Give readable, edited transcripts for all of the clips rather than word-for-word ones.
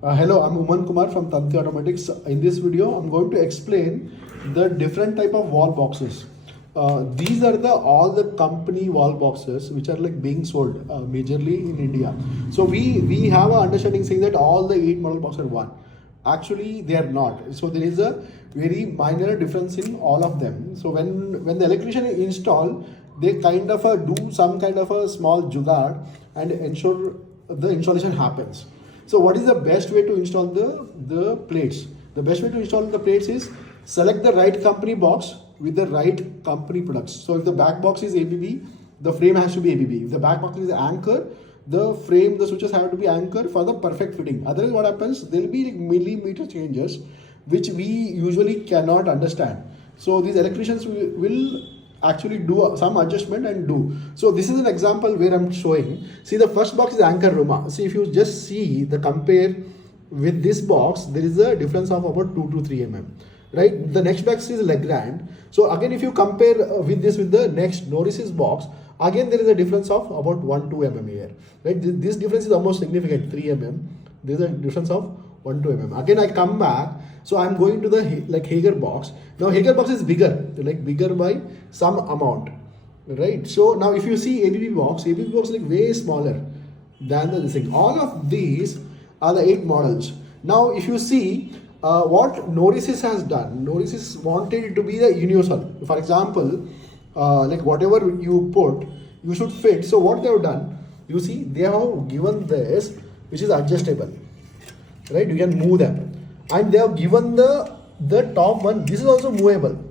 Hello, I'm Uman Kumar from Tanti Automatics. In this video, I'm going to explain the different type of wall boxes. These are all the company wall boxes which are like being sold majorly in India. So we have an understanding saying that all the 8 model boxes are one. Actually, they are not. So there is a very minor difference in all of them. So when the electrician install, they kind of do some kind of a small jugaad and ensure the installation happens. So what is the best way to install the plates? The best way to install the plates is select the right company box with the right company products. So if the back box is ABB, the frame has to be ABB. If the back box is anchor, the frame, the switches have to be anchor for the perfect fitting. Otherwise what happens, there will be like millimeter changes which we usually cannot understand. So these electricians will actually do some adjustment and do. So this is an example where I'm showing. See, the first box is anchor Roma. See, if you just see the compare with this box, there is a difference of about 2 to 3 mm, right? The next box is Legrand. So again, if you compare with this with the next Norisys box, again there is a difference of about 1 2 mm here, right? This difference is almost significant, 3 mm. There is a difference of 1 2 mm. Again I come back, so I'm going to the like Hager box. Now Hager box is bigger, like bigger by some amount, right? So now if you see ABB box is like way smaller than the this thing. All of these are the 8 models. Now if you see what Norisys has done, Norisys wanted it to be the universal. For example, like whatever you put, you should fit. So what they have done, you see, they have given this which is adjustable, right? You can move them, and they have given the top one. This is also movable.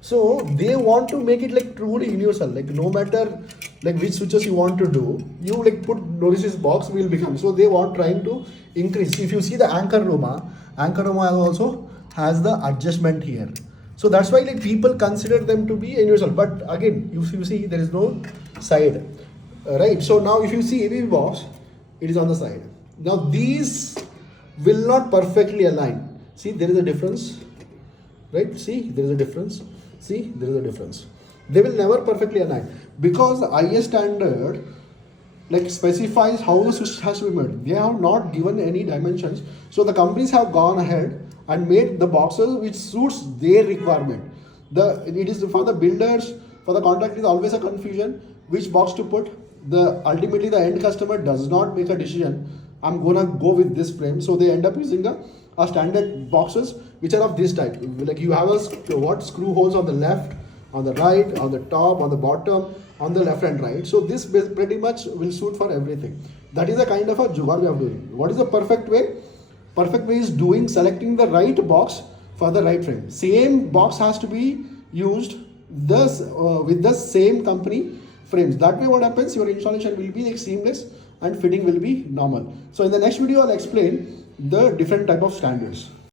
So they want to make it like truly universal. Like no matter like which switches you want to do, you like put Norisys box will become. So they want trying to increase. If you see the anchor Roma also has the adjustment here. So that's why like people consider them to be universal. But again, you see there is no side, right? So now if you see ABB box, it is on the side. Now these will not perfectly align. See, there is a difference, right? See, there is a difference. See, there is a difference. They will never perfectly align because the IS standard like specifies how the switch has to be made. They have not given any dimensions. So the companies have gone ahead and made the boxes which suits their requirement. It is for the builders, for the contractor, is always a confusion which box to put. Ultimately the end customer does not make a decision. I'm gonna go with this frame, so they end up using a standard boxes which are of this type. Like you have screw holes on the left, on the right, on the top, on the bottom, on the left and right. So this pretty much will suit for everything. That is a kind of a jugaad we are doing. What is the perfect way? Perfect way is selecting the right box for the right frame. Same box has to be used with the same company frames. That way what happens, your installation will be like seamless and fitting will be normal. So in the next video I'll explain the different type of standards.